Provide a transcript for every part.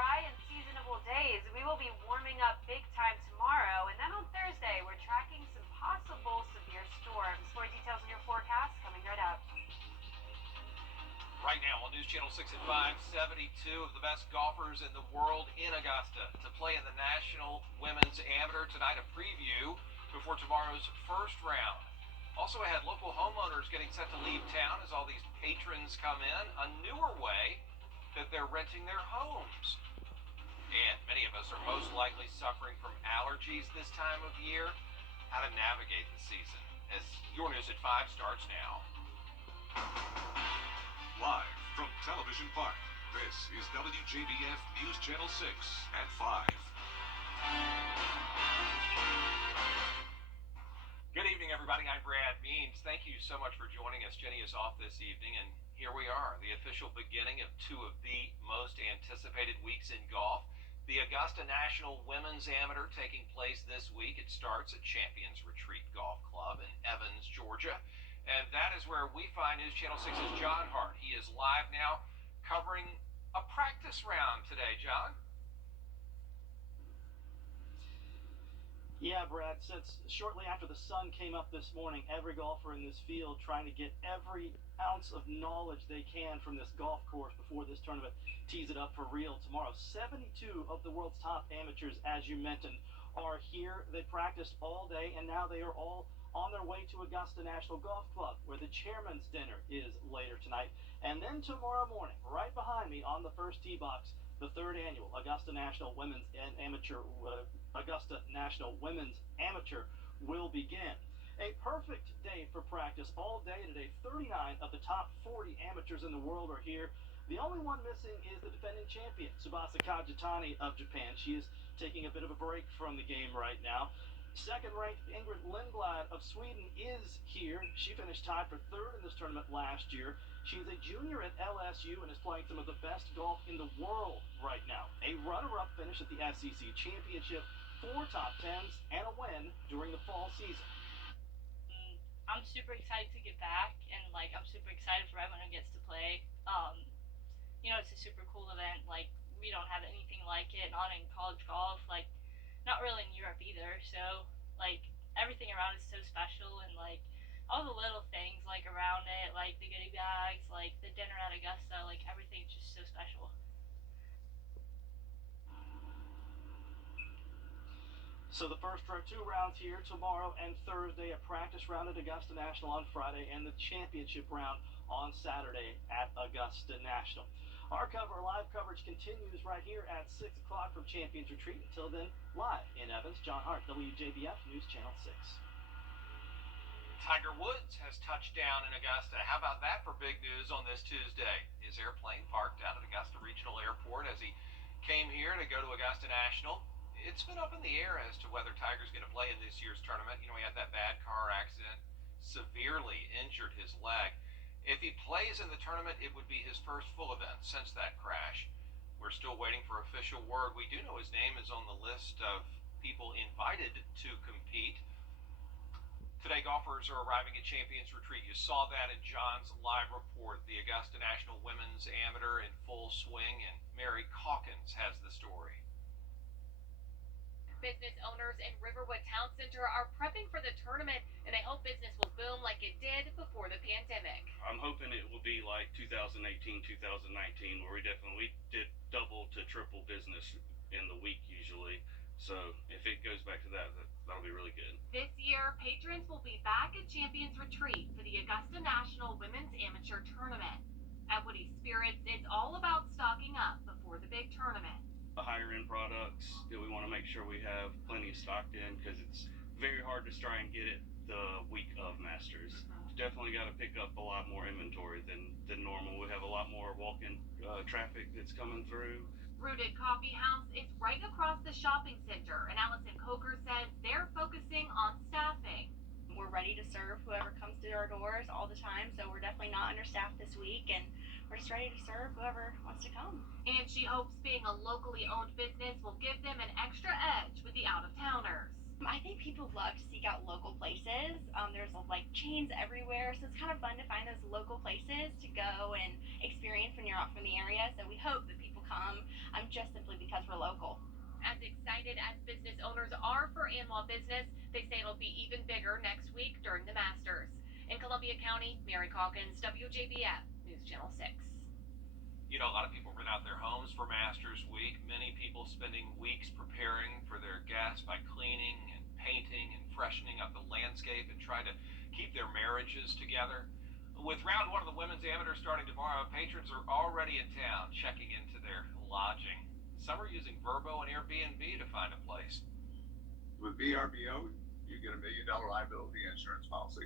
dry and seasonable days. We will be warming up big time tomorrow, and then on Thursday, we're tracking some possible severe storms. More details in your forecast coming right up. Right now on News Channel 6 at 5, 72 of the best golfers in the world in Augusta to play in the National Women's Amateur tonight. A preview before tomorrow's first round. Also ahead, local homeowners getting set to leave town as all these patrons come in. A newer way that they're renting their homes. And many of us are most likely suffering from allergies this time of year. How to navigate the season as your News at 5 starts now. Live from Television Park, this is WJBF News Channel 6 at 5. Good evening, everybody. I'm Brad Means. Thank you so much for joining us. Jenny is off this evening, and here we are, the official beginning of two of the most anticipated weeks in golf. The Augusta National Women's Amateur taking place this week. It starts at Champions Retreat Golf Club in Evans, Georgia. And that is where we find News Channel 6's John Hart. He is live now covering a practice round today, John. Yeah, Brad, since shortly after the sun came up this morning, every golfer in this field trying to get every ounce of knowledge they can from this golf course before this tournament tees it up for real tomorrow. 72 of the world's top amateurs, as you mentioned, are here. They practiced all day, and now they are all on their way to Augusta National Golf Club, where the chairman's dinner is later tonight. And then tomorrow morning, right behind me on the first tee box, the third annual Augusta National Women's Amateur will begin. A perfect day for practice all day today. 39 of the top 40 amateurs in the world are here. The only one missing is the defending champion, Tsubasa Kajitani of Japan. She is taking a bit of a break from the game right now. Second-ranked Ingrid Lindblad of Sweden is here. She finished tied for third in this tournament last year. She's a junior at LSU and is playing some of the best golf in the world right now. A runner-up finish at the SEC Championship, 4 top 10s, and a win during the fall season. I'm super excited to get back, and I'm super excited for everyone who gets to play. It's a super cool event. We don't have anything like it, not in college golf, not really in Europe either. So everything around is so special, and all the little things around it, the goodie bags, the dinner at Augusta, everything's just so special. So the first two rounds here tomorrow and Thursday, a practice round at Augusta National on Friday, and the championship round on Saturday at Augusta National. Our live coverage continues right here at 6 o'clock from Champions Retreat. Until then, live in Evans, John Hart, WJBF News Channel 6. Tiger Woods has touched down in Augusta. How about that for big news on this Tuesday? His airplane parked down at Augusta Regional Airport as he came here to go to Augusta National. It's been up in the air as to whether Tiger's going to play in this year's tournament. He had that bad car accident, severely injured his leg. If he plays in the tournament, it would be his first full event since that crash. We're still waiting for official word. We do know his name is on the list of people invited to compete. Today, golfers are arriving at Champions Retreat. You saw that in John's live report. The Augusta National Women's Amateur in full swing, and Mary Calkins has the story. Business owners in Riverwood Town Center are prepping for the tournament, and they hope business will boom like it did before the pandemic. I'm hoping it will be like 2018, 2019, where we definitely did double to triple business in the week usually. So if it goes back to that'll be really good. This year, patrons will be back at Champions Retreat for the Augusta National Women's Amateur Tournament. At Woody Spirits, it's all about stocking up before the big tournament. The higher end products that we want to make sure we have plenty stocked in, because it's very hard to try and get it the week of Masters. Definitely got to pick up a lot more inventory than normal. We have a lot more walk-in traffic that's coming through. Rooted Coffee House is right across the shopping center, and Allison Coker says they're focusing on staffing. We're ready to serve whoever comes to our doors all the time, so we're definitely not understaffed this week, and we're just ready to serve whoever wants to come. And she hopes being a locally owned business will give them an extra edge with the out-of-towners. I think people love to seek out local places. There's chains everywhere, so it's kind of fun to find those local places to go and experience when you're out from the area. So we hope that people come just simply because we're local. As excited as business owners are for ANWA business, they say it'll be even bigger next week during the Masters. In Columbia County, Mary Calkins, WJBF News Channel 6. You know, a lot of people rent out their homes for Masters Week. Many people spending weeks preparing for their guests by cleaning and painting and freshening up the landscape and trying to keep their marriages together. With round one of the women's amateur starting tomorrow, patrons are already in town checking into their lodging. Some are using Wrdw and Airbnb to find a place. With VRBO, you get $1 million liability insurance policy,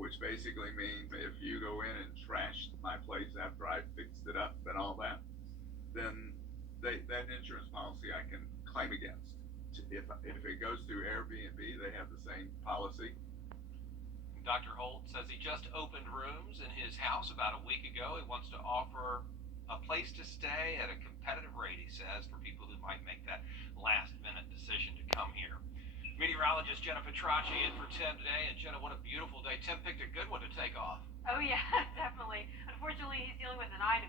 which basically means if you go in and trash my place after I fixed it up and all that, then that insurance policy I can claim against. If it goes through Airbnb, they have the same policy. Dr. Holt says he just opened rooms in his house about a week ago. He wants to offer a place to stay at a competitive rate, he says, for people who might make that last-minute decision to come here. Meteorologist Jenna Petracci in for Tim today. And Jenna, what a beautiful day. Tim picked a good one to take off. Oh, yeah, definitely. Unfortunately, he's dealing with an eye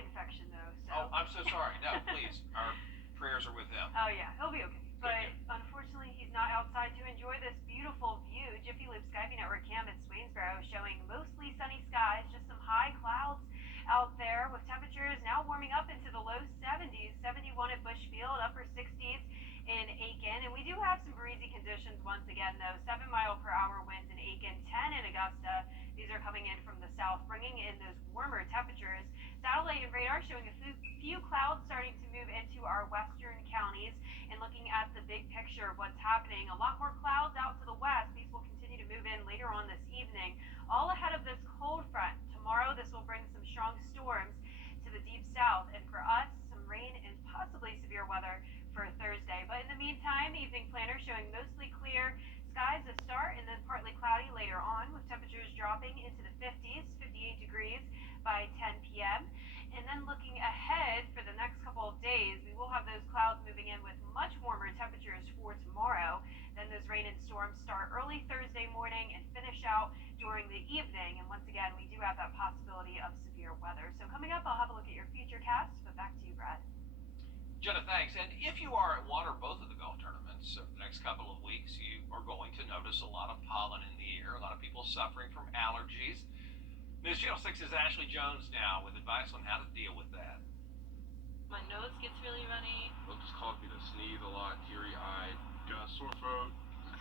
infection, though. So. Oh, I'm so sorry. No, please. Our prayers are with him. Oh, yeah, he'll be okay. But unfortunately, he's not outside to enjoy this beautiful view. Jiffy Lube Skyview Network cam at Swainsboro showing mostly sunny skies, just some high clouds out there with temperatures now warming up into the low 70s, 71 at Bushfield, upper 60s in Aiken. And we do have some breezy conditions once again, though. 7-mile-per-hour winds in Aiken, 10 in Augusta. These are coming in from the south, bringing in those warmer temperatures. Satellite and radar showing a few clouds starting to move into our western counties. And looking at the big picture of what's happening, a lot more clouds out to the west. These will continue to move in later on this evening, all ahead of this cold front. Tomorrow, this will bring some strong storms to the deep south, and for us, some rain and possibly severe weather for Thursday. But in the meantime, evening planner showing mostly clear skies to start and then partly cloudy later on, with temperatures dropping into the 50s, 58 degrees by 10 p.m. And then looking ahead for the next couple of days, we will have those clouds moving in with much warmer temperatures for tomorrow. Then those rain and storms start early Thursday morning and finish out during the evening. And once again, we do have that possibility of severe weather. So coming up, I'll have a look at your future cast, but back to you, Brad. Jenna, thanks. And if you are at one or both of the golf tournaments over the next couple of weeks, you are going to notice a lot of pollen in the air, a lot of people suffering from allergies. News Channel 6's Ashley Jones now with advice on how to deal with that. My nose gets really runny. It'll just cause me to sneeze a lot, teary-eyed, got a sore throat,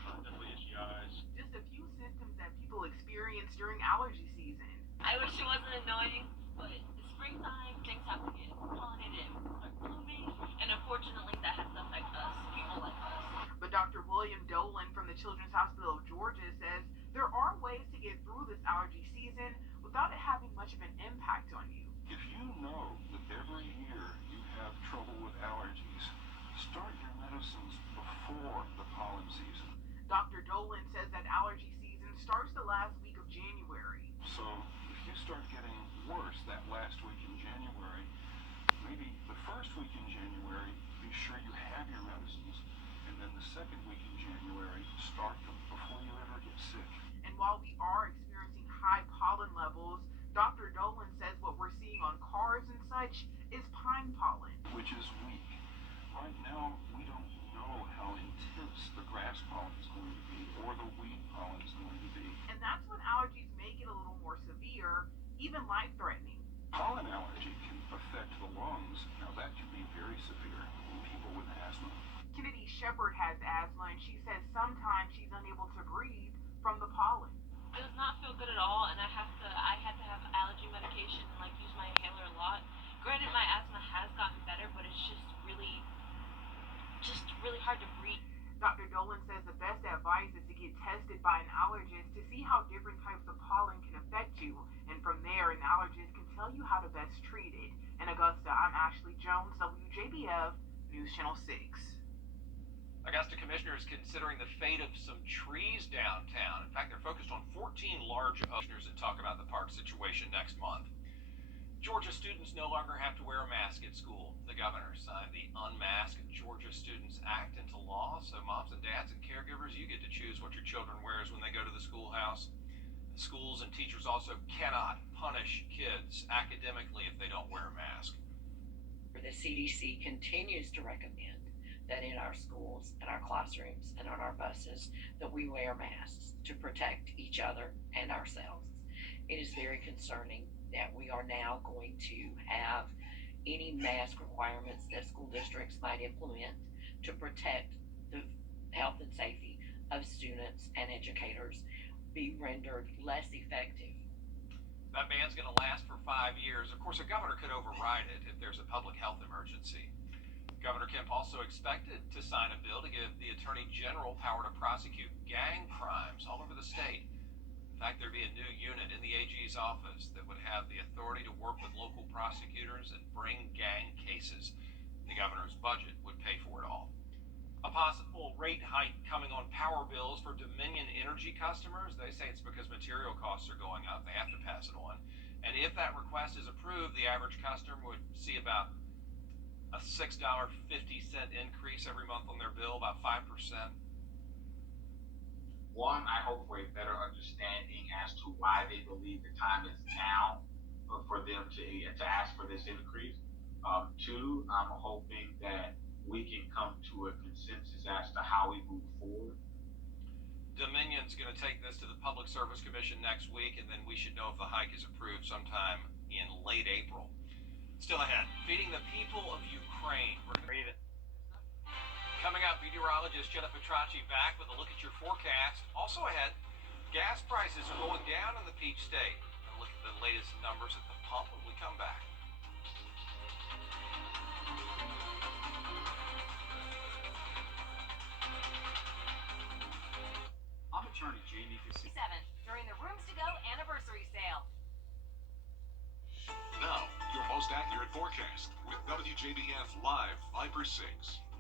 definitely itchy eyes. Just a few symptoms that people experience during allergy season. I wish it wasn't annoying, but the springtime, things have to get pollinated and start blooming, and unfortunately that has to affect us, people like us. But Dr. William Dolan from the Children's Hospital of Georgia says there are ways to get through this allergy season without it having much of an impact on you. If you know that every year you have trouble with allergies, start your medicines before the pollen season. Dr. Dolan says that allergy season starts the last week of January. So if you start getting worse that last week in January, maybe the first week in January, be sure you have your medicines. And then the second week in January, start them before you ever get sick. And while we are experiencing high pollen levels, Dr. Dolan says what we're seeing on cars and such is pine pollen, which is weak. Right now, we don't know how intense the grass pollen is going to be or the weed pollen is going to be. And that's when allergies make it a little more severe, even life-threatening. Pollen allergy can affect the lungs. Now, that can be very severe in people with asthma. Kennedy Shepard has asthma, and she says sometimes she's unable to breathe from the pollen. It does not feel good at all, and I had to have allergy medication and like use my inhaler a lot. Granted, my asthma has gotten better, but it's just really hard to breathe. Dr. Dolan says the best advice is to get tested by an allergist to see how different types of pollen can affect you, and from there, an allergist can tell you how to best treat it. In Augusta, I'm Ashley Jones, WJBF News Channel 6. Augusta commissioners considering the fate of some trees downtown. In fact, they're focused on 14 large commissioners and talk about the park situation next month. Georgia students no longer have to wear a mask at school. The governor signed the Unmasked Georgia Students Act into law, so moms and dads and caregivers, you get to choose what your children wears when they go to the schoolhouse. Schools and teachers also cannot punish kids academically if they don't wear a mask. The CDC continues to recommend that in our schools and our classrooms and on our buses that we wear masks to protect each other and ourselves. It is very concerning that we are now going to have any mask requirements that school districts might implement to protect the health and safety of students and educators be rendered less effective. That ban's going to last for 5 years. Of course, a governor could override it if there's a public health emergency. Governor Kemp also expected to sign a bill to give the Attorney General power to prosecute gang crimes all over the state. In fact, there'd be a new unit in the AG's office that would have the authority to work with local prosecutors and bring gang cases. The governor's budget would pay for it all. A possible rate hike coming on power bills for Dominion Energy customers. They say it's because material costs are going up. They have to pass it on. And if that request is approved, the average customer would see about a $6.50 increase every month on their bill, about 5%. One, I hope for a better understanding as to why they believe the time is now for them to ask for this increase. Two, I'm hoping that we can come to a consensus as to how we move forward. Dominion's going to take this to the Public Service Commission next week, and then we should know if the hike is approved sometime in late April. Still ahead, feeding the people of Ukraine. We're going to read it. Coming up, meteorologist Jenna Petracci back with a look at your forecast. Also ahead, gas prices are going down in the Peach State. We'll look at the latest numbers at the pump when we come back. I'm attorney Jamie Casino. 7 during the Rooms to Go anniversary sale. Now, your most accurate forecast with WJBF Live Viper 6.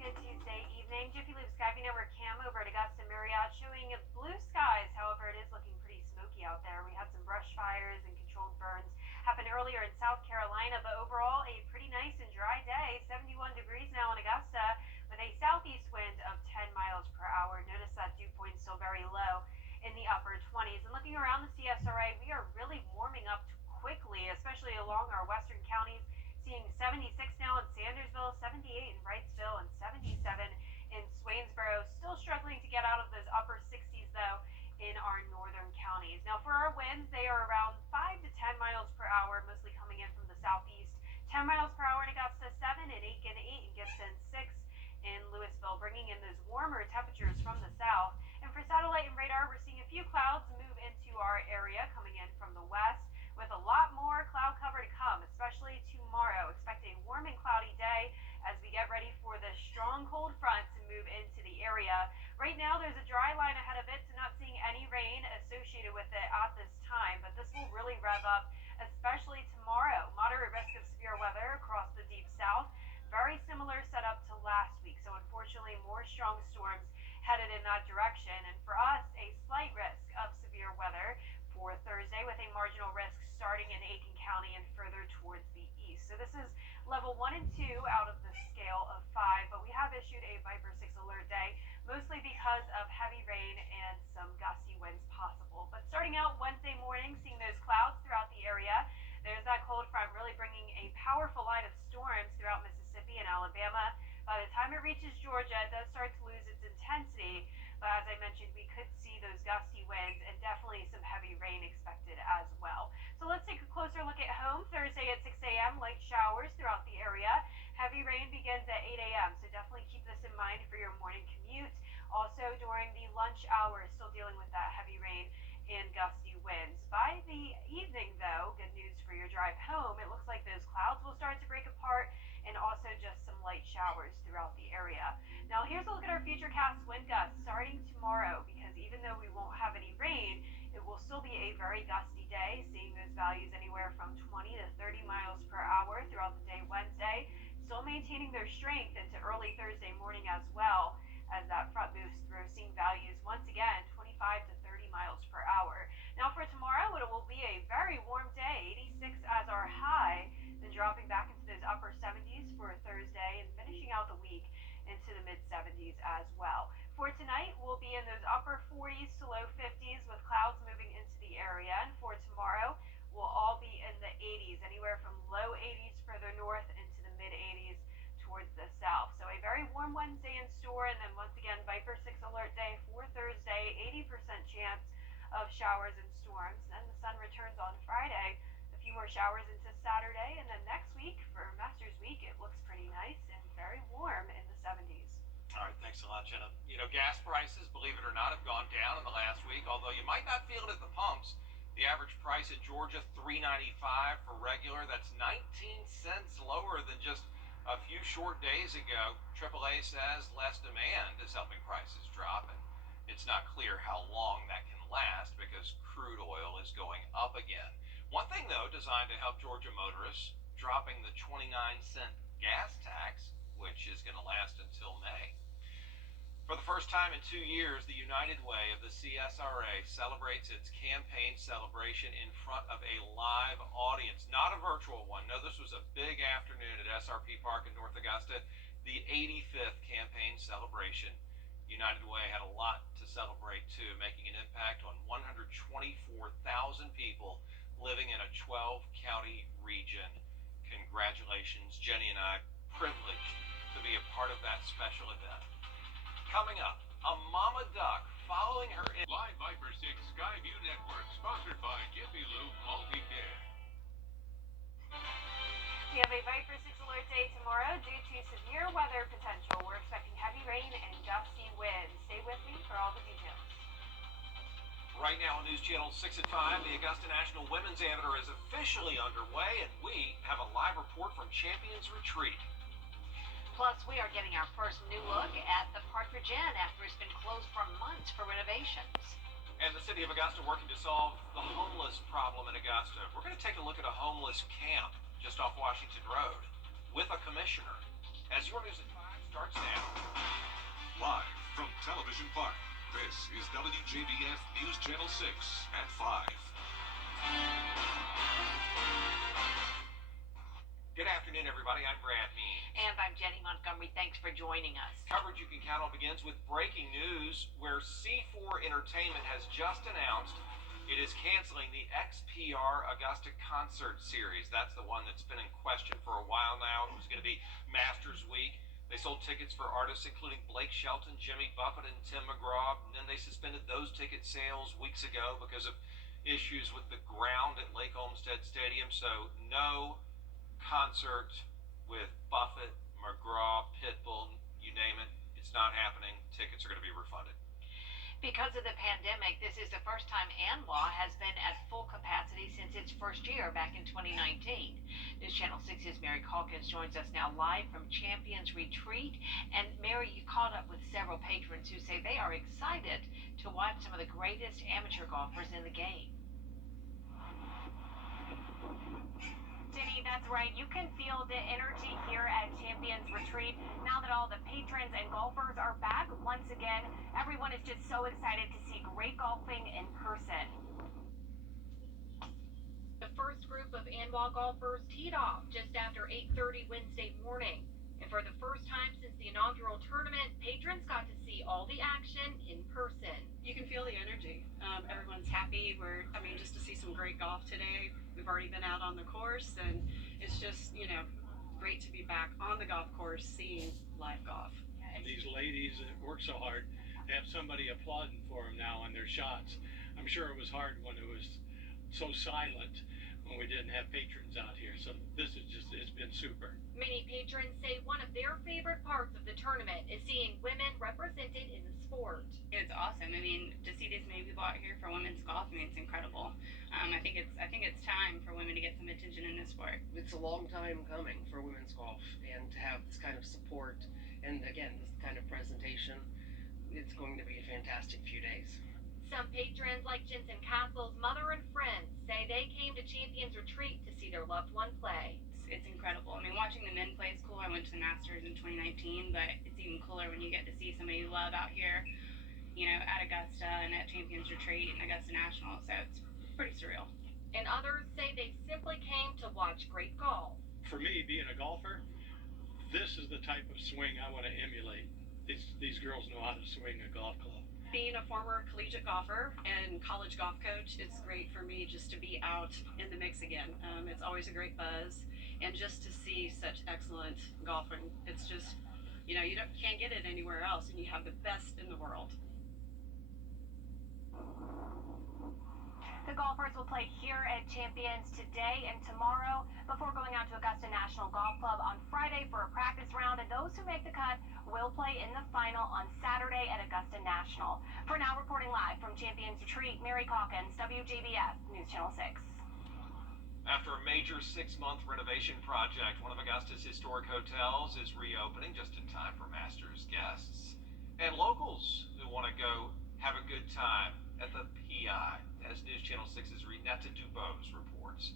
Good Tuesday evening. Jiffy Lube Skyview Network cam over at Augusta Marriott showing blue skies. However, it is looking pretty smoky out there. We had some brush fires and controlled burns happen earlier in South Carolina, but overall a pretty nice and dry day. 71 degrees now in Augusta with a southeast wind of 10 miles per hour. Notice that dew point still very low in the upper 20s. And looking around the CSRA, we are really warming up quickly, especially along our western counties. Seeing 76 now in Sandersville, 78 in Wrightsville, and 77 in Swainsboro. Still struggling to get out of those upper 60s, though, in our northern counties. Now, for our winds, they are around 5 to 10 miles per hour, mostly coming in from the southeast. 10 miles per hour in Augusta, 7 in Aiken, 8 in Gibson, 6 in Louisville, bringing in those warmer temperatures from the south. And for satellite and radar, we're seeing a few clouds move into our area, coming in from the west, with a lot more cloud cover to come, especially tomorrow. Expect a warm and cloudy day as we get ready for the strong cold front to move into the area. Right now, there's a dry line ahead of it, so not seeing any rain associated with it at this time, but this will really rev up, especially tomorrow. Moderate risk of severe weather across the deep south. Very similar setup to last week, so unfortunately more strong storms headed in that direction. And for us, a slight risk of severe weather for Thursday with a marginal risk starting in Aiken County and further towards the east. So this is level 1 and 2 out of the scale of 5, but we have issued a Viper 6 alert day, mostly because of heavy rain and some gusty winds possible. But starting out Wednesday morning, seeing those clouds throughout the area. There's that cold front really bringing a powerful line of storms throughout Mississippi and Alabama. By the time it reaches Georgia, it does start to lose its intensity. But as I mentioned, we could see those gusty winds and definitely some heavy rain expected as well. So let's take a closer look at home. Thursday at 6 a.m., light showers throughout the area. Heavy rain begins at 8 a.m., so definitely keep this in mind for your morning commute. Also during the lunch hours, still dealing with that heavy rain and gusty winds. By the evening, though, good news for your drive home. It looks like those clouds will start to break apart and also just some light showers throughout the area. Now here's a look at our futurecast wind gusts starting tomorrow, because even though we won't have any rain, it will still be a very gusty day, seeing those values anywhere from 20 to 30 miles per hour throughout the day Wednesday, still maintaining their strength into early Thursday morning as well as that front moves through, seeing values once again 25 to 30 miles per hour. Now for tomorrow, it will be a very warm day, 86 as our high, then dropping back into those upper 70s for Thursday and finishing out the week into the mid-70s as well. For tonight, we'll be in those upper 40s to low 50s with clouds moving into the area. And for tomorrow, we'll all be in the 80s, anywhere from low 80s further north into the mid 80s towards the south. So a very warm Wednesday in store, and then once again, Viper 6 alert day for Thursday, 80% chance of showers and storms. Then the sun returns on Friday. A few more showers into Saturday, and then next week for Masters Week, it looks pretty nice and very warm in the 70s. All right, thanks a lot, Jenna. You know, gas prices, believe it or not, have gone down in the last week, although you might not feel it at the pumps. The average price in Georgia, $3.95 for regular. That's 19 cents lower than just a few short days ago. AAA says less demand is helping prices drop, and it's not clear how long that can last because crude oil is going up again. One thing, though, designed to help Georgia motorists, dropping the 29-cent gas tax, which is going to last until May. For the first time in 2 years, the United Way of the CSRA celebrates its campaign celebration in front of a live audience, not a virtual one. No, this was a big afternoon at SRP Park in North Augusta, the 85th campaign celebration. United Way had a lot to celebrate, too, making an impact on 124,000 people living in a 12-county region. Congratulations, Jenny and I, privileged to be a part of that special event. Coming up, a mama duck following her in Live Viper 6 Skyview Network, sponsored by Jiffy Lube Multi-Care. We have a Viper 6 alert day tomorrow due to severe weather potential. We're expecting heavy rain and gusty winds. Stay with me for all the details. Right now on News Channel 6 at 5, the Augusta National Women's Amateur is officially underway, and we have a live report from Champions Retreat. Plus, we are getting our first new look at the Partridge Inn after it's been closed for months for renovations. And the city of Augusta working to solve the homeless problem in Augusta. We're going to take a look at a homeless camp just off Washington Road with a commissioner. As your News at 5 starts now. Live from Television Park, this is WJBF News Channel 6 at 5. Good afternoon, everybody. I'm Brad Mean. And I'm Jenny Montgomery. Thanks for joining us. Coverage you can count on begins with breaking news where C4 Entertainment has just announced it is canceling the XPR Augusta concert series. That's the one that's been in question for a while now. It was going to be Masters Week. They sold tickets for artists including Blake Shelton, Jimmy Buffett, and Tim McGraw. And then they suspended those ticket sales weeks ago because of issues with the ground at Lake Olmsted Stadium. So no concert with Buffett, McGraw, Pitbull, you name it. It's not happening. Tickets are going to be refunded. Because of the pandemic, this is the first time ANWA has been at full capacity since its first year back in 2019. News Channel 6's Mary Calkins joins us now live from Champions Retreat. And Mary, you caught up with several patrons who say they are excited to watch some of the greatest amateur golfers in the game. Jenny, that's right. You can feel the energy here at Champions Retreat. Now that all the patrons and golfers are back once again, everyone is just so excited to see great golfing in person. The first group of ANWA golfers teed off just after 8:30 Wednesday morning. And for the first time since the inaugural tournament, patrons got to see all the action in person. You can feel the energy. Everyone's happy. Just to see some great golf today. We've already been out on the course, and it's just, great to be back on the golf course seeing live golf. And these ladies that work so hard, to have somebody applauding for them now on their shots. I'm sure it was hard when it was so silent when we didn't have patrons out here. So this is it's been super. Many patrons say one of their favorite parts of the tournament is seeing women represented in the sport. It's awesome. To see this many people out here for women's golf, it's incredible. I think it's time for women to get some attention in this sport. It's a long time coming for women's golf, and to have this kind of support, and again, this kind of presentation, it's going to be a fantastic few days. Some patrons, like Jensen Castle's mother and friends, say they came to Champions Retreat to see their loved one play. It's incredible. Watching the men play is cool. I went to the Masters in 2019, but it's even cooler when you get to see somebody you love out here, at Augusta and at Champions Retreat and Augusta National. So it's pretty surreal. And others say they simply came to watch great golf. For me, being a golfer, this is the type of swing I want to emulate. These girls know how to swing a golf club. Being a former collegiate golfer and college golf coach, it's great for me just to be out in the mix again. It's always a great buzz, and just to see such excellent golfing. It's just, you can't get it anywhere else, and you have the best in the world. The golfers will play here at Champions today and tomorrow before going out to Augusta National Golf Club on Friday for a practice round, and those who make the cut will play in the final on Saturday at Augusta National. For now, reporting live from Champions Retreat, Mary Calkins, WJBF News Channel 6. After a major 6-month renovation project, one of Augusta's historic hotels is reopening just in time for Masters guests and locals who want to go have a good time at the PI, as News Channel 6's Renetta Dubose reports.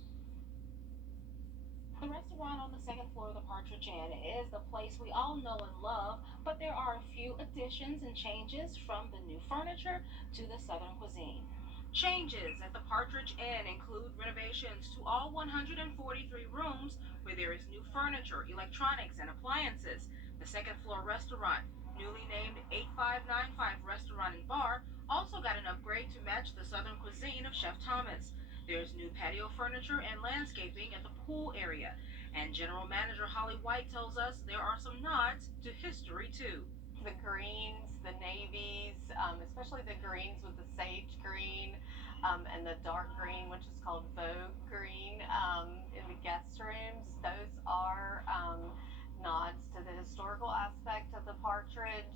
The restaurant on the second floor of the Partridge Inn is the place we all know and love, but there are a few additions and changes, from the new furniture to the Southern cuisine. Changes at the Partridge Inn include renovations to all 143 rooms where there is new furniture, electronics, and appliances. The second floor restaurant, newly named 8595 Restaurant and Bar, also got an upgrade to match the Southern cuisine of Chef Thomas. There's new patio furniture and landscaping at the pool area. And General Manager Holly White tells us there are some nods to history, too. The greens, the navies, especially the greens with the sage green, and the dark green, which is called Vogue green, in the guest rooms. Those are nods to the historical aspect of the Partridge.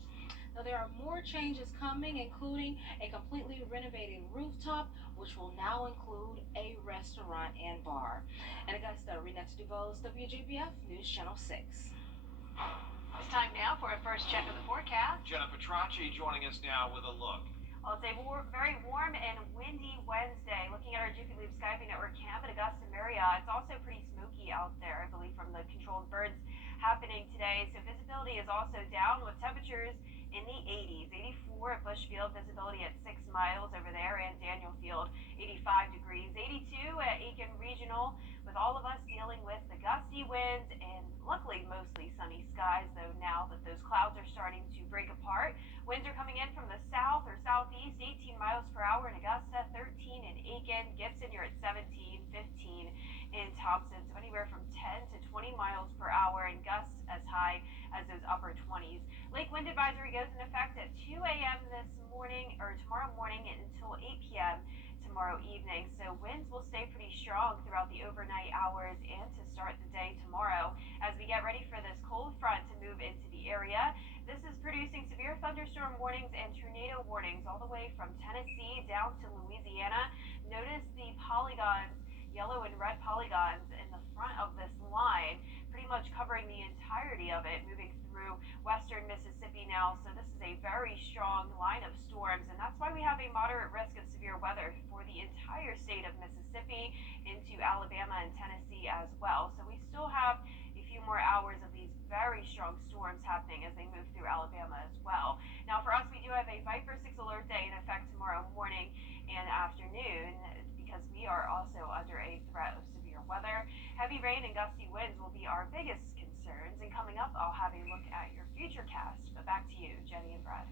Now, there are more changes coming, including a completely renovated rooftop, which will now include a restaurant and bar. In Augusta, Renetta Dubose, WJBF News Channel 6. It's time now for a first check of the forecast. Jenna Petracci joining us now with a look. Well, it's a very warm and windy Wednesday. Looking at our Jiffy Lube Skype network cam at Augusta Marriott, it's also pretty smoky out there, I believe, from the controlled birds happening today. So visibility is also down with temperatures in the 80s. 84 at Bushfield, visibility at 6 miles over there, and Daniel Field, 85 degrees. 82 at Aiken Regional, with all of us dealing with the gusty winds and luckily mostly sunny skies, though now that those clouds are starting to break apart. Winds are coming in from the south or southeast, 18 miles per hour in Augusta, 13 in Aiken. Gibson, you're at 17, 15 in Thompson, so anywhere from 10 to 20 miles per hour, and gusts as high as those upper 20s. Lake wind advisory goes in effect at 2 a.m. this morning, or tomorrow morning, until 8 p.m. tomorrow evening. So winds will stay pretty strong throughout the overnight hours and to start the day tomorrow as we get ready for this cold front to move into the area. This is producing severe thunderstorm warnings and tornado warnings all the way from Tennessee down to Louisiana. Notice the polygons, yellow and red polygons in the front of this line, pretty much covering the entirety of it, moving through western Mississippi now. So this is a very strong line of storms, and that's why we have a moderate risk of severe weather for the entire state of Mississippi into Alabama and Tennessee as well. So we still have a few more hours of these very strong storms happening as they move through Alabama as well. Now for us, we do have a Viper 6 alert day in effect tomorrow morning and afternoon, because we are also under a threat of severe weather. Heavy rain and gusty winds will be our biggest concerns, and coming up, I'll have a look at your futurecast. But back to you, Jenny and Brad.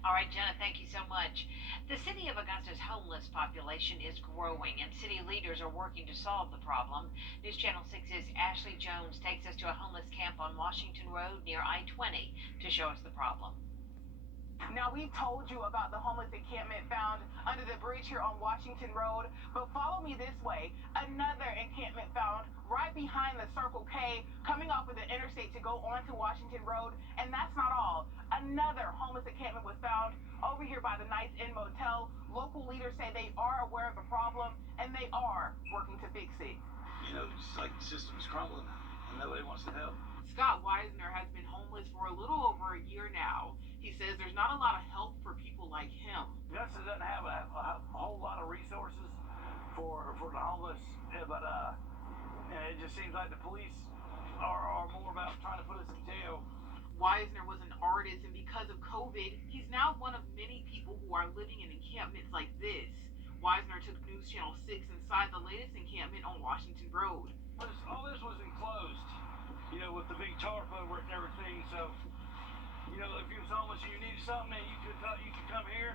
All right, Jenna, thank you so much. The city of Augusta's homeless population is growing, and city leaders are working to solve the problem. News Channel 6's Ashley Jones takes us to a homeless camp on Washington Road near I-20 to show us the problem. Now, we've told you about the homeless encampment found under the bridge here on Washington Road, but follow me this way. Another encampment found right behind the Circle K, coming off of the interstate to go onto Washington Road, and that's not all. Another homeless encampment was found over here by the Nice Inn Motel. Local leaders say they are aware of the problem, and they are working to fix it. You know, it's like the system is crumbling, and nobody wants to help. Scott Weisner has been homeless for a little over a year now. He says there's not a lot of help for people like him. Augusta doesn't have a whole lot of resources for the homeless, but it just seems like the police are more about trying to put us in jail. Weisner was an artist, and because of COVID, he's now one of many people who are living in encampments like this. Weisner took News Channel 6 inside the latest encampment on Washington Road. All this was enclosed, you know, with the big tarp over it and everything, so... You know, if you was homeless and you needed something, you could come here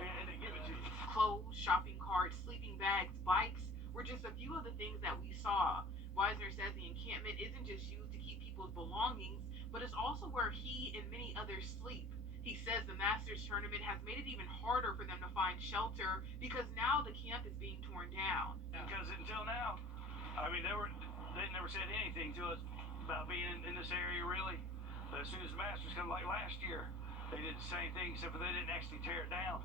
and they give it to you. Clothes, shopping carts, sleeping bags, bikes were just a few of the things that we saw. Weisner says the encampment isn't just used to keep people's belongings, but it's also where he and many others sleep. He says the Masters tournament has made it even harder for them to find shelter because now the camp is being torn down. Because until now, I mean, they never said anything to us about being in this area, really. But as soon as the Masters come, like last year, they did the same thing, except for they didn't actually tear it down.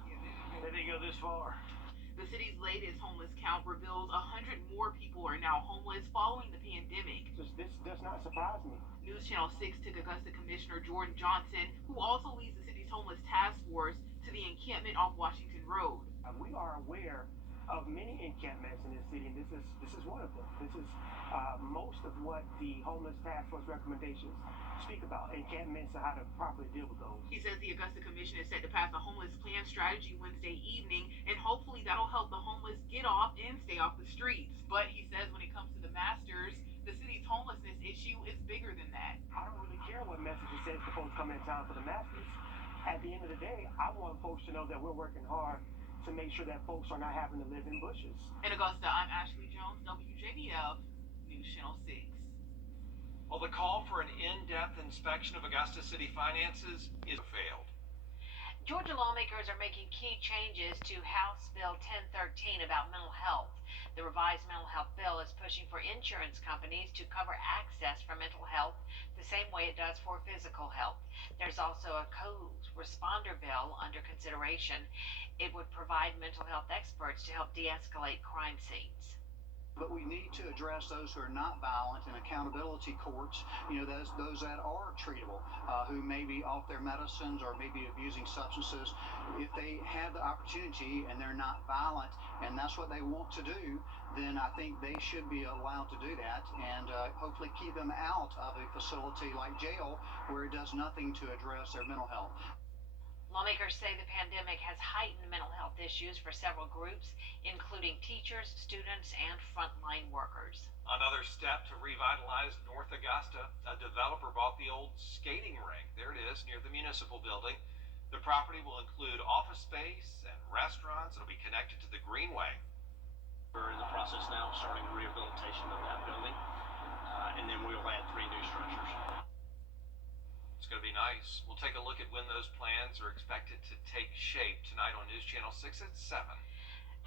They didn't go this far. The city's latest homeless count reveals 100 more people are now homeless following the pandemic. This does not surprise me. News Channel 6 took Augusta Commissioner Jordan Johnson, who also leads the city's homeless task force, to the encampment off Washington Road. We are aware of many encampments in this city, and this is one of them. This is most of what the homeless task force recommendations speak about, encampments and how to properly deal with those. He says the Augusta Commission is set to pass a homeless plan strategy Wednesday evening, and hopefully that'll help the homeless get off and stay off the streets. But he says when it comes to the Masters, the city's homelessness issue is bigger than that. I don't really care what message it says to folks coming in town for the Masters. At the end of the day, I want folks to know that we're working hard to make sure that folks are not having to live in bushes. In Augusta, I'm Ashley Jones, WJBF, News Channel 6. Well, the call for an in-depth inspection of Augusta city finances is failed. Georgia lawmakers are making key changes to House Bill 1013 about mental health. The revised mental health bill is pushing for insurance companies to cover access for mental health the same way it does for physical health. There's also a co-responder bill under consideration. It would provide mental health experts to help de-escalate crime scenes. But we need to address those who are not violent in accountability courts, those that are treatable, who may be off their medicines or maybe abusing substances. If they have the opportunity and they're not violent and that's what they want to do, then I think they should be allowed to do that and hopefully keep them out of a facility like jail where it does nothing to address their mental health. Lawmakers say the pandemic has heightened mental health issues for several groups, including teachers, students, and frontline workers. Another step to revitalize North Augusta, a developer bought the old skating rink. There it is, near the municipal building. The property will include office space and restaurants. It'll be connected to the Greenway. We're in the process now of starting rehabilitation of that building, and then we'll add 3 new structures. It's going to be nice. We'll take a look at when those plans are expected to take shape tonight on News Channel 6 at 7.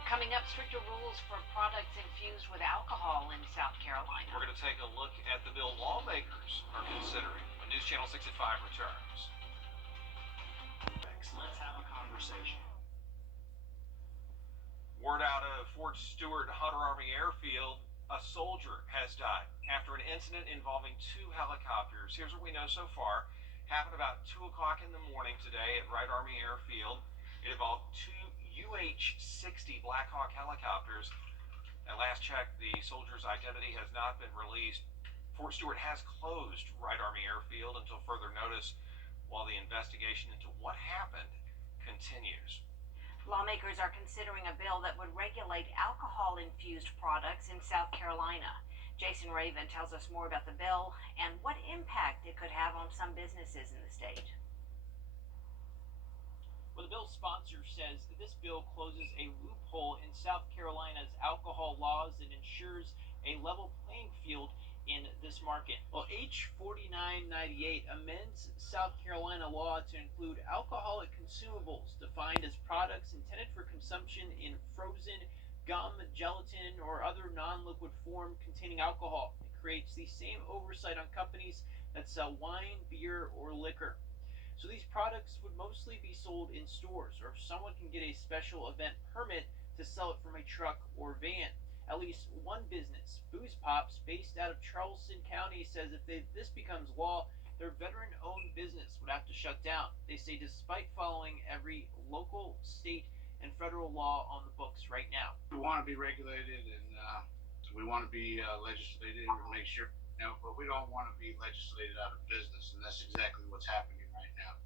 Coming up, stricter rules for products infused with alcohol in South Carolina. We're going to take a look at the bill lawmakers are considering when News Channel 6 at 5 returns. Let's have a conversation. Word out of Fort Stewart Hunter Army Airfield, a soldier has died after an incident involving 2 helicopters. Here's what we know so far. Happened about 2 o'clock in the morning today at Wright Army Airfield. It involved 2 UH-60 Black Hawk helicopters. At last check, the soldier's identity has not been released. Fort Stewart has closed Wright Army Airfield until further notice while the investigation into what happened continues. Lawmakers are considering a bill that would regulate alcohol-infused products in South Carolina. Jason Raven tells us more about the bill and what impact it could have on some businesses in the state. Well, the bill's sponsor says that this bill closes a loophole in South Carolina's alcohol laws and ensures a level playing field in this market. Well, H 4998 amends South Carolina law to include alcoholic consumables defined as products intended for consumption in frozen gum, gelatin, or other non-liquid form containing alcohol. It creates the same oversight on companies that sell wine, beer, or liquor. So these products would mostly be sold in stores, or someone can get a special event permit to sell it from a truck or van. At least one business, Booze Pops, based out of Charleston County, says if this becomes law, their veteran-owned business would have to shut down. They say despite following every local, state, and federal law on the books right now. We want to be regulated and we want to be legislated and make sure, but we don't want to be legislated out of business, and that's exactly what's happening right now.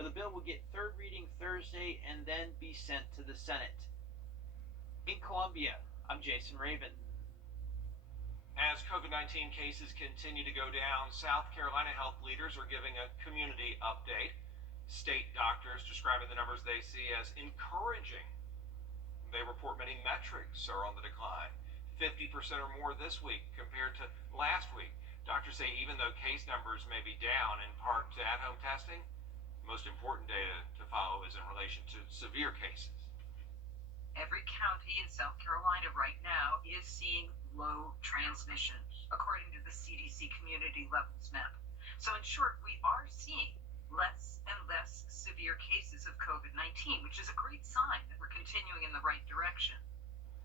Now, the bill will get 3rd reading Thursday and then be sent to the Senate. In Columbia, I'm Jason Raven. As COVID-19 cases continue to go down, South Carolina health leaders are giving a community update. State doctors describing the numbers they see as encouraging. They report many metrics are on the decline. 50% or more this week compared to last week. Doctors say even though case numbers may be down in part to at-home testing, the most important data to follow is in relation to severe cases. Every county in South Carolina right now is seeing low transmission, according to the CDC community levels map. So in short, we are seeing less and less severe cases of COVID-19, which is a great sign that we're continuing in the right direction.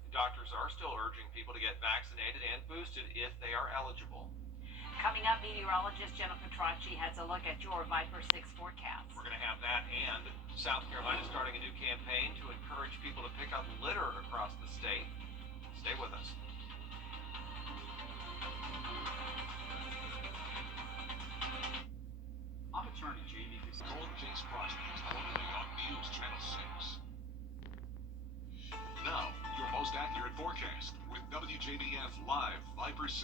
Doctors are still urging people to get vaccinated and boosted if they are eligible. Coming up, meteorologist Jennifer Tracci has a look at your Viper 6 forecast. We're going to have that, and South Carolina starting a new campaign to encourage people to pick up litter across the state. Stay with us. I'm attorney Jamie Casino. Cold Case Project, only on News Channel 6. Now, your most accurate forecast with WJBF Live Viper 6.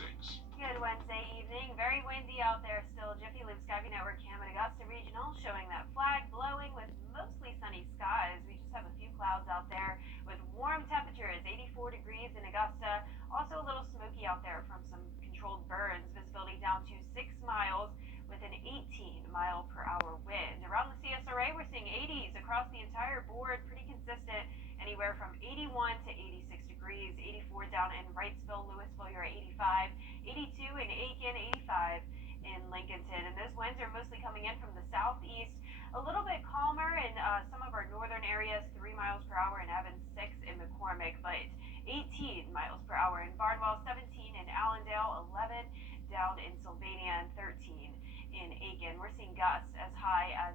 Good Wednesday evening. Very windy out there still. Jiffy Lube Skyview Network Cam at Augusta Regional showing that flag blowing with mostly sunny skies. We just have a few clouds out there with warm temperatures, 84 degrees in Augusta. Also a little smoky out there from some controlled burns. Visibility down to 6 miles with an 18-mile-per-hour wind. Around the CSRA, we're seeing 80s across the entire board, pretty consistent, anywhere from 81 to 86 degrees. 84 down in Wrightsville, Louisville, you're at 85. 82 in Aiken, 85 in Lincolnton. And those winds are mostly coming in from the southeast. A little bit calmer in some of our northern areas, 3 miles per hour in Evans, 6 in McCormick, but 18 miles per hour in Bardwell, 17 in Allendale, 11 down in Sylvania, and 13 in Aiken. We're seeing gusts as high as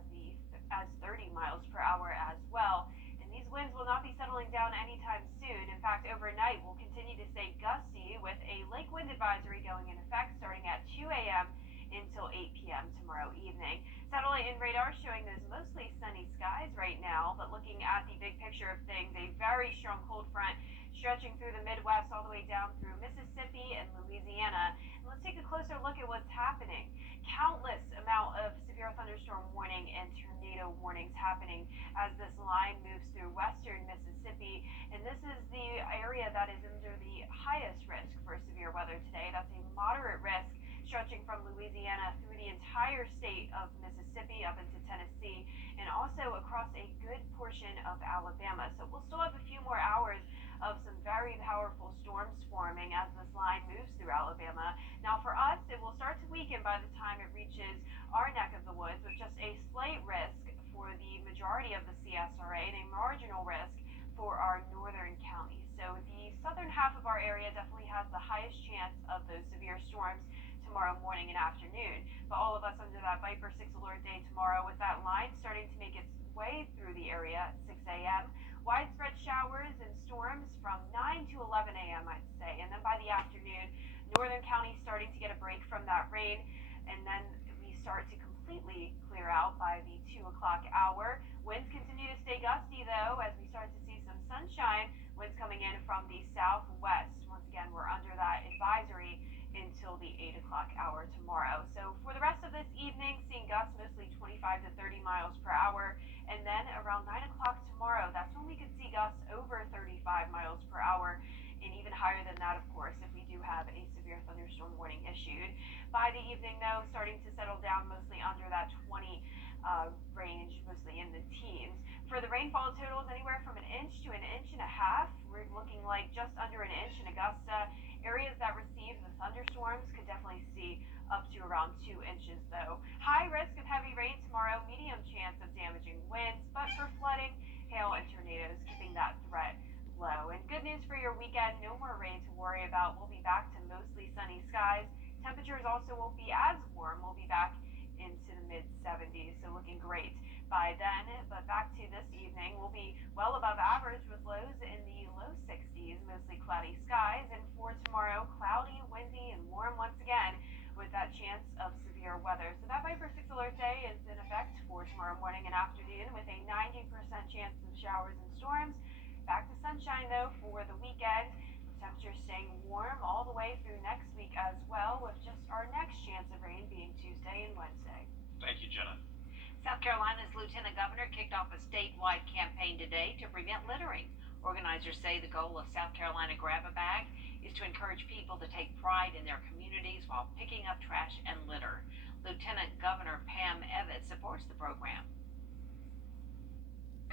30 miles per hour as well. And these winds will not be settling down anytime soon. In fact, overnight we'll continue to stay gusty with a lake wind advisory going in effect starting at 2 a.m. until 8 p.m. tomorrow evening. Satellite and radar showing those mostly sunny skies right now, but looking at the big picture of things, a very strong cold front stretching through the Midwest all the way down through Mississippi and Louisiana. And let's take a closer look at what's happening. Countless amount of severe thunderstorm warning and tornado warnings happening as this line moves through western Mississippi. And this is the area that is under the highest risk for severe weather today. That's a moderate risk stretching from Louisiana through the entire state of Mississippi up into Tennessee and also across a good portion of Alabama. So we'll still have a few more hours of some very powerful storms forming as this line moves through Alabama. Now for us, it will start to weaken by the time it reaches our neck of the woods with just a slight risk for the majority of the CSRA and a marginal risk for our northern counties. So the southern half of our area definitely has the highest chance of those severe storms tomorrow morning and afternoon. But all of us under that Viper 6 alert day tomorrow with that line starting to make its way through the area at 6 a.m. Widespread showers and storms from 9 to 11 a.m. I'd say. And then by the afternoon, northern counties starting to get a break from that rain. And then we start to completely clear out by the 2 o'clock hour. Winds continue to stay gusty though as we start to see some sunshine. Winds coming in from the southwest. Once again, we're under that advisory until the 8 o'clock hour tomorrow. So for the rest of this evening, seeing gusts mostly 25 to 30 miles per hour. And then around 9 o'clock tomorrow, that's when we could see gusts over 35 miles per hour. And even higher than that, of course, if we do have a severe thunderstorm warning issued. By the evening, though, starting to settle down mostly under that 20 range, mostly in the teens. For the rainfall totals, anywhere from 1 inch to 1.5 inches. We're looking like just under 1 inch in Augusta. Areas that receive the thunderstorms could definitely see up to around 2 inches, though. High risk of heavy rain tomorrow, medium chance of damaging winds, but for flooding, hail, and tornadoes, keeping that threat low. And good news for your weekend, no more rain to worry about. We'll be back to mostly sunny skies. Temperatures also won't be as warm. We'll be back into the mid-70s, so looking great by then. But back to this evening, we'll be well above average with lows in the low 60s, mostly cloudy skies. And for tomorrow, cloudy, windy, and warm once again with that chance of severe weather. So that Viper 6 alert day is in effect for tomorrow morning and afternoon with a 90% chance of showers and storms. Back to sunshine though for the weekend. Temperatures staying warm all the way through next week as well, with just our next chance of rain being Tuesday and Wednesday. Thank you, Jenna. South Carolina's Lieutenant Governor kicked off a statewide campaign today to prevent littering. Organizers say the goal of South Carolina Grab a Bag is to encourage people to take pride in their communities while picking up trash and litter. Lieutenant Governor Pam Evett supports the program.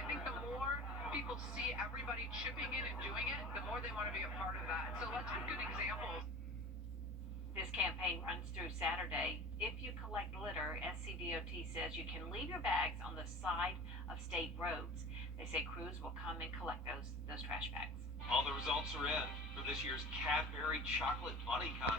I think the more people see everybody chipping in and doing it, the more they want to be a part of that. So let's be good examples. This campaign runs through Saturday. If you collect litter, SCDOT says you can leave your bags on the side of state roads. They say crews will come and collect those trash bags. All the results are in for this year's Cadbury Chocolate Bunny Contest.